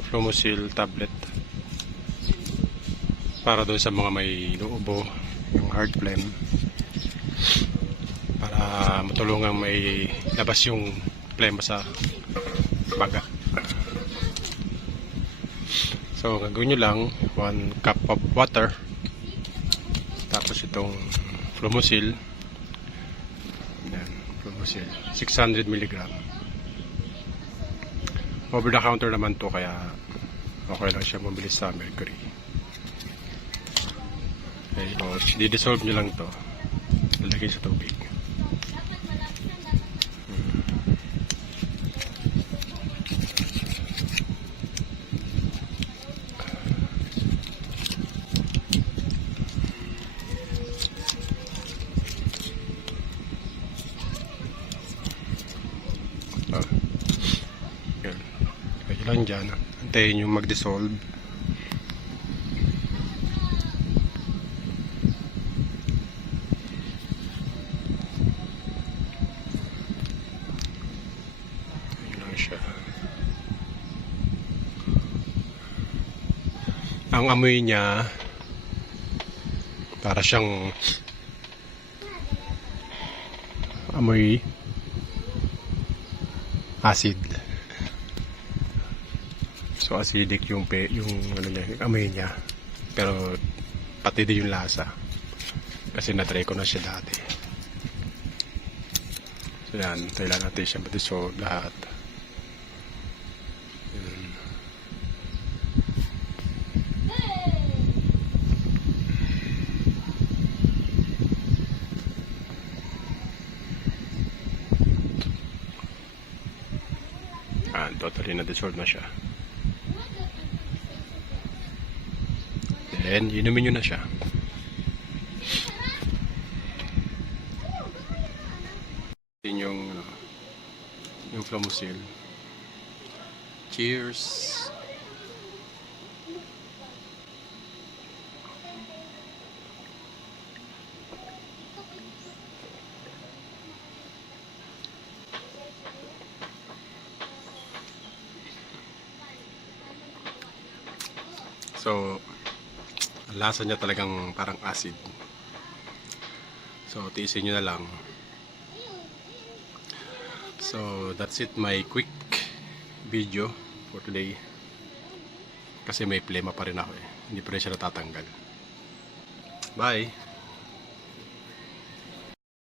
FLUIMUCIL tablet para doon sa mga may inuubo, yung hard phlegm, para matulungan may labas yung phlegm sa baga. So gagawin nyo lang 1 cup of water, tapos itong FLUIMUCIL, yan, FLUIMUCIL 600 mg. Over the counter naman to, kaya okay lang siya, mabilis sa mercury. Okay, so di-dissolve nyo lang to, lalagay sa tubig. Lang dyan, antayin yung mag-dissolve. Ayun lang siya. Ang amoy niya para siyang amoy acid. So acidic yung ano niya, yung amoy niya. Pero pati din yung lasa. Kasi na-try ko na siya dati. So yan, kailangan natin siya ma-dissolve lahat. Totally na-dissolve na siya. Then, inumin nyo na siya. Yung FLUIMUCIL. Cheers! So, ang lasa niya talagang parang acid. So, tiisin nyo na lang. So, that's it, my quick video for today. Kasi may plema pa rin ako eh. Hindi pa rin siya natatanggal. Bye!